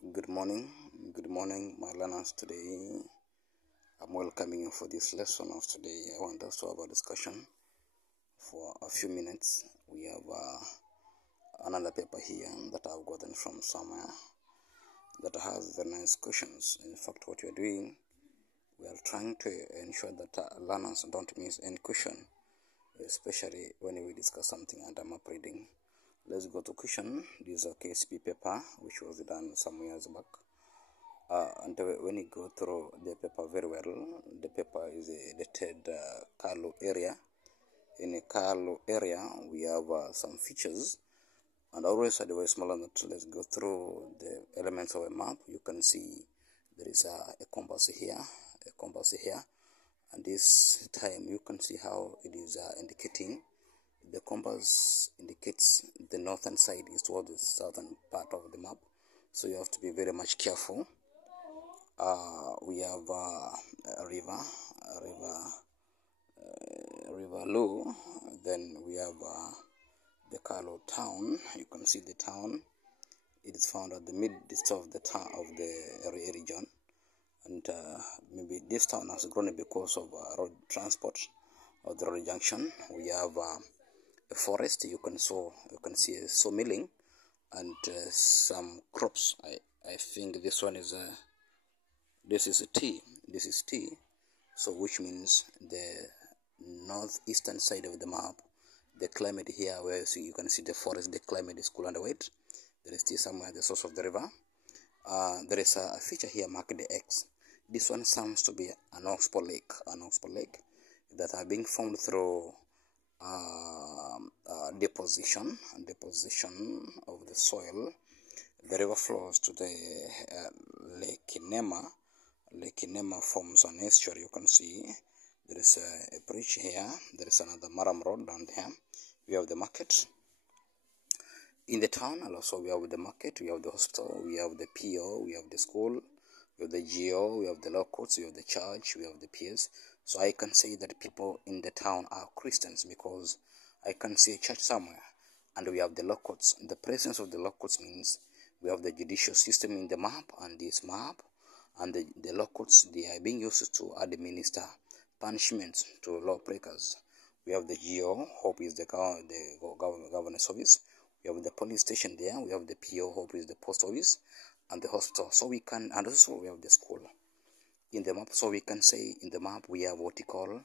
Good morning, my learners. Today, I'm welcoming you for this lesson of today. I want us to have a discussion for a few minutes. We have another paper here that I've gotten from somewhere that has very nice questions. In fact, what we are doing, we are trying to ensure that learners don't miss any question, especially when we discuss something under map reading. Let's go to question. This is a KCP paper which was done some years back. And when you go through the paper very well, the paper is dated Kalu area. In a Kalu area, we have some features, and always advise smaller that let's go through the elements of a map. You can see there is a compass here, and this time you can see how it is indicating. The compass indicates the northern side is towards the southern part of the map, so you have to be very much careful. We have a river Lu. Then we have the Kalu town. You can see the town. It is found at the midst of the town of the region, and maybe this town has grown because of road transport or the road junction. We have a forest. You can see a sawmilling and some crops. I think this one is this is tea. So which means the northeastern side of the map, the climate here where you can see the forest, the climate is cool and wet. There is tea somewhere at the source of the river. There is a feature here marked the X. This one sounds to be an oxbow lake that are being formed through deposition of the soil. The river flows to the Lake Nema. Lake Nema forms an estuary. You can see there is a bridge here. There is another Maram Road down there. We have the market. In the town also we have the market, we have the hospital, we have the PO, we have the school, we have the GO, we have the law courts, we have the church, we have the PS. So I can say that people in the town are Christians because I can see a church somewhere. And we have the law courts. The presence of the law courts means we have the judicial system in the map, and this map and the law courts, they are being used to administer punishments to lawbreakers. We have the GO, hope is the governor's office. We have the police station there. We have the PO, hope is the post office, and the hospital. So we can, and also we have the school in the map. So we can say in the map we have what we call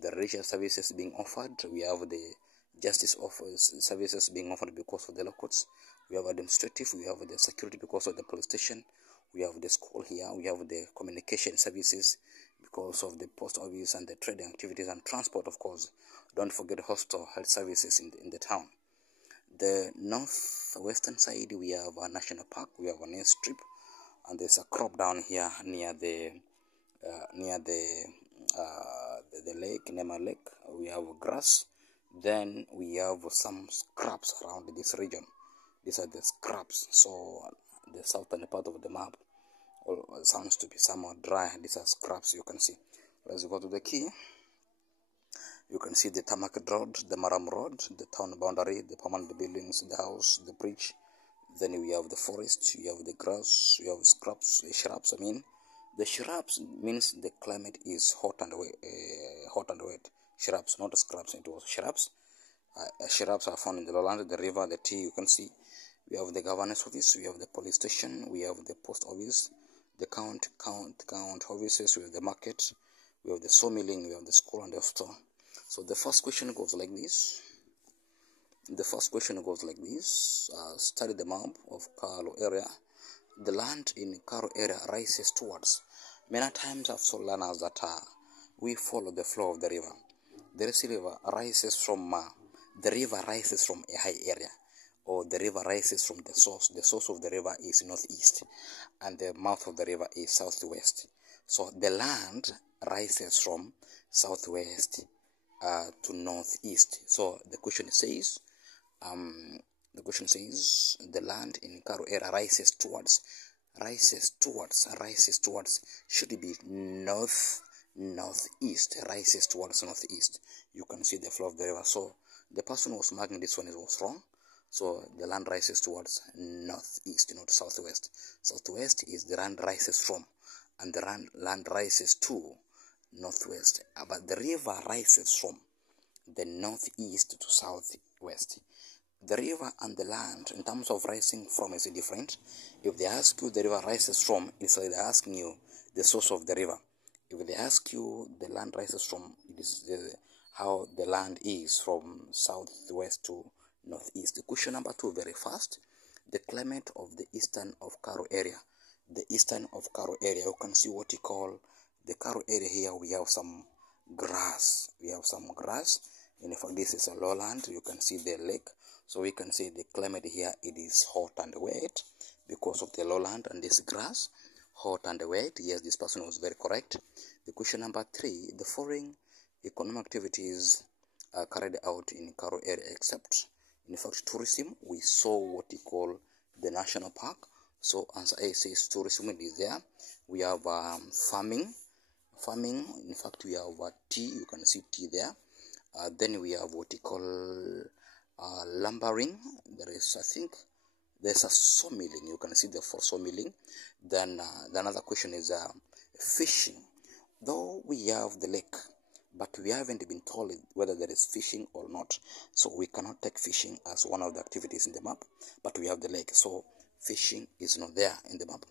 the racial services being offered. We have the justice office services being offered because of the law courts. We have administrative. We have the security because of the police station. We have the school here. We have the communication services because of the post office and the trading activities and transport, of course. Don't forget the hospital, health services in the town. The northwestern side, we have a national park. We have an airstrip, and there's a crop down here near the lake, Nema Lake. We have grass. Then we have some scrubs around this region. These are the scrubs. So the southern part of the map sounds to be somewhat dry. These are scrubs, you can see. Let's go to the key. You can see the tarmac road, the Maram Road, the town boundary, the permanent buildings, the house, the bridge. Then we have the forest, you have the grass, you have scrubs, shrubs. The shrubs means the climate is hot and wet. Shrubs, not scrubs. It was shrubs. Shrubs are found in the lowland, the river, the tea. You can see we have the governor's office, we have the police station, we have the post office, the count offices, we have the market, we have the sawmilling, we have the school and the hospital. So the first question goes like this. Study the map of Kalu area. The land in Kalu area rises towards. Many times I've told learners that we follow the flow of the river. The river rises from a high area, or the river rises from the source. The source of the river is northeast, and the mouth of the river is southwest. So the land rises from southwest to northeast. So the question says the land in Kalu area rises towards should be northeast. Rises towards northeast. You can see the flow of the river. So the person who was marking this one was wrong. So the land rises towards northeast, not southwest. Southwest is the land rises from, and the land rises to northwest. But the river rises from the northeast to southwest. The river and the land, in terms of rising from, is different. If they ask you the river rises from, it's like they're asking you the source of the river. If they ask you the land rises from, it is how the land is from southwest to northeast. The question number 2, very fast. The climate of the eastern of Karo area. The eastern of Karo area, you can see what you call the Karo area here. We have some grass. In fact, this is a lowland. You can see the lake. So we can say the climate here, it is hot and wet because of the lowland and this grass. Hot and wet. Yes, this person was very correct. The question number 3, the following economic activities are carried out in Karo area except, in fact, tourism. We saw what we call the national park. So answer A says tourism is there. We have farming. In fact, we have tea. You can see tea there. Then we have what we call lumbering. There is, I think, there's a sawmilling. You can see the for sawmilling. Then the another question is fishing. Though we have the lake, but we haven't been told whether there is fishing or not. So we cannot take fishing as one of the activities in the map, but we have the lake. So fishing is not there in the map.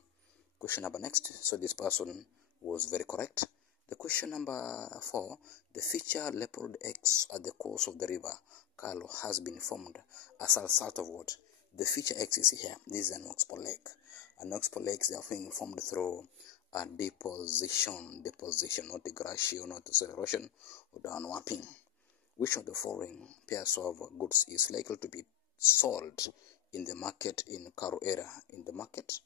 Question number next. So this person was very correct. The question number 4, the feature leopard eggs at the course of the river Kalo has been formed as a result of what? The feature X is here. This is an oxbow lake. An oxbow lake is being formed through a deposition, not degradation, not erosion, or downwarping. Which of the following pairs of goods is likely to be sold in the market in Karo area? In the market,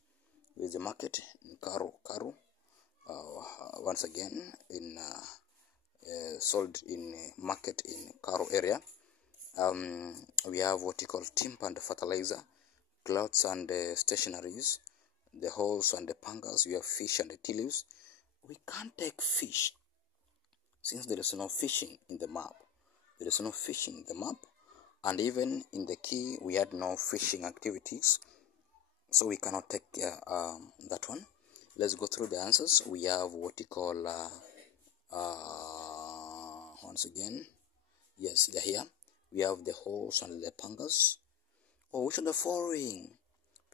with the market in Karo. Once again, in sold in market in Karo area. We have what you call timber and fertilizer, clothes and stationaries, the holes and the pangas. We have fish and the tea leaves. We can't take fish since there is no fishing in the map. And even in the key we had no fishing activities, so we cannot take that one. Let's go through the answers. We have what you call once again, yes, they're here. We have the holes and the pangas. Which of the following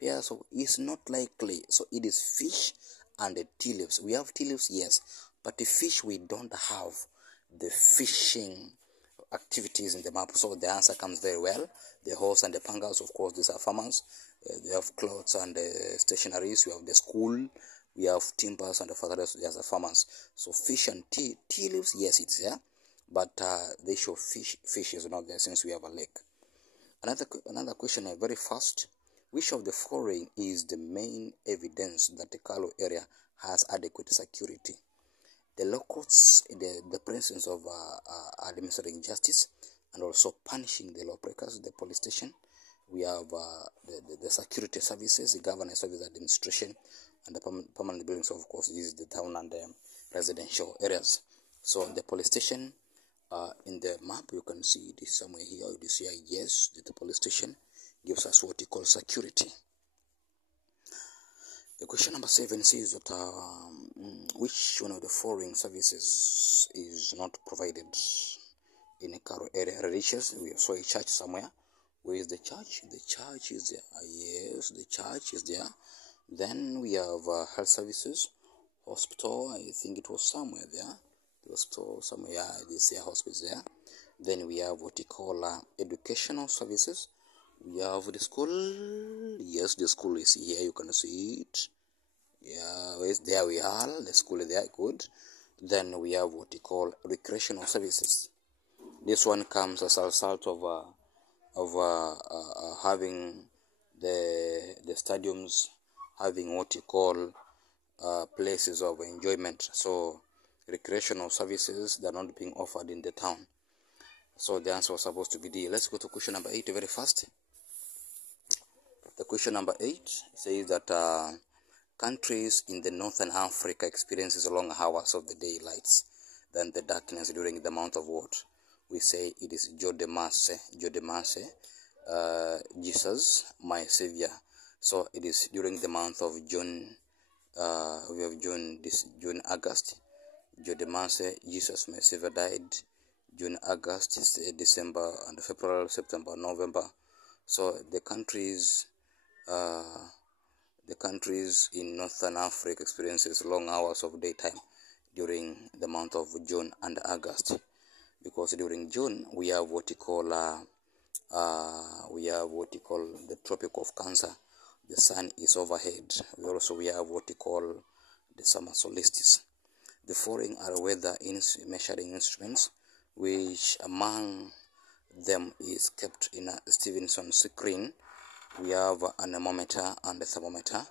pairs is not likely? So it is fish and the tea leaves. We have tea leaves, yes, but the fish, we don't have the fishing activities in the map. So the answer comes very well. The holes and the pangas, of course, these are farmers. They have clothes and stationaries. We have the school. We have timbers and the fertilizers. They are farmers. So fish and tea leaves, yes, it's there, but they show fish is not there since we have a lake. Another question, very fast. Which of the following is the main evidence that the Kalo area has adequate security? The law courts, the presence of administering justice and also punishing the lawbreakers, the police station. We have the security services, the governance service administration, and the permanent buildings. Of course, this is the town and the residential areas. So the police station, in the map, you can see it is somewhere here. It is here, yes, the police station gives us what you call security. The question number 7 says that which one of the following services is not provided in a Karo area? Religious, we saw a church somewhere. Where is the church? The church is there. Yes, the church is there. Then we have health services, hospital. I think it was somewhere there. The hospital somewhere. Yeah, this here hospital there. Then we have what we call educational services. We have the school. Yes, the school is here. You can see it. Yeah, there we are. The school is there. Good. Then we have what we call recreational services. This one comes as a result of having the stadiums having what you call places of enjoyment. So recreational services, they're not being offered in the town. So the answer was supposed to be D. Let's go to question number 8 very fast. The question number 8 says that countries in the northern Africa experiences longer hours of the daylights than the darkness during the month of what? We say it is Jodemase. Jesus, my Savior. So it is during the month of June. We have June, August. June the month Jesus, my Savior, died. June, August, December, and February, September, November. So the countries in Northern Africa experiences long hours of daytime during the month of June and August, because during June we have what you call the Tropic of Cancer. The sun is overhead. We have what you call the summer solstice. The following are weather measuring instruments, which among them is kept in a Stevenson screen. We have an anemometer and a thermometer.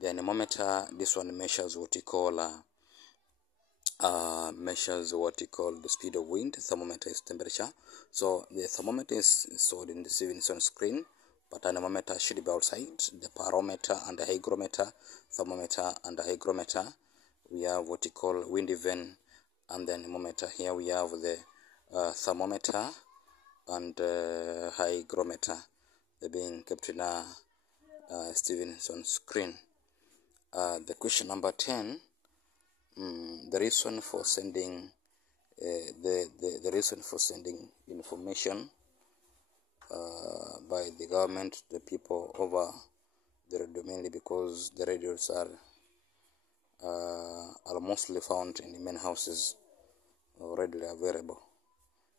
The anemometer, this one measures what you call the speed of wind. Thermometer is temperature. So the thermometer is stored in the Stevenson screen, but anemometer should be outside. The barometer and the hygrometer, thermometer and the hygrometer. We have what you call wind vane and the anemometer. Here we have the thermometer and hygrometer. They're being kept in a Stevenson screen. The question number 10. The reason for sending the reason for sending information by the government to the people over the radio, mainly because the radios are mostly found in many houses, readily available.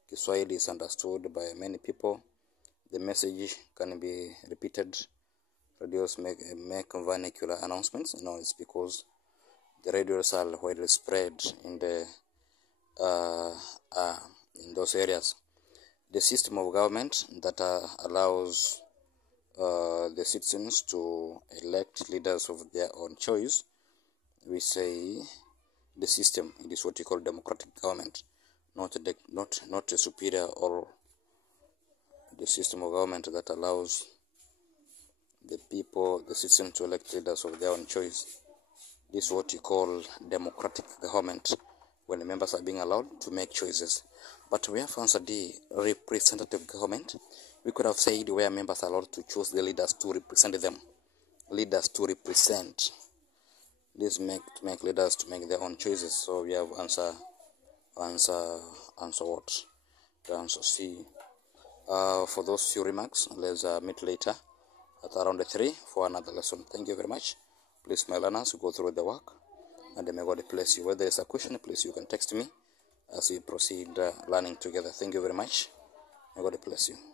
Kiswahili is understood by many people. The message can be repeated. Radios make vernacular announcements. No, it's because the radios are widely spread in those areas. The system of government that allows the citizens to elect leaders of their own choice, we say the system. It is what we call democratic government, not a superior or the system of government that allows the citizens to elect leaders of their own choice. This is what you call democratic government, when the members are being allowed to make choices. But we have answered the representative government. We could have said where members are allowed to choose the leaders to represent them. Leaders to represent. This make leaders to make their own choices. So we have answer what? The answer C. For those few remarks, let's meet later at around 3 for another lesson. Thank you very much. Please, my learners, go through the work, and may God bless you. Whether there is a question, please, you can text me as we proceed learning together. Thank you very much. May God bless you.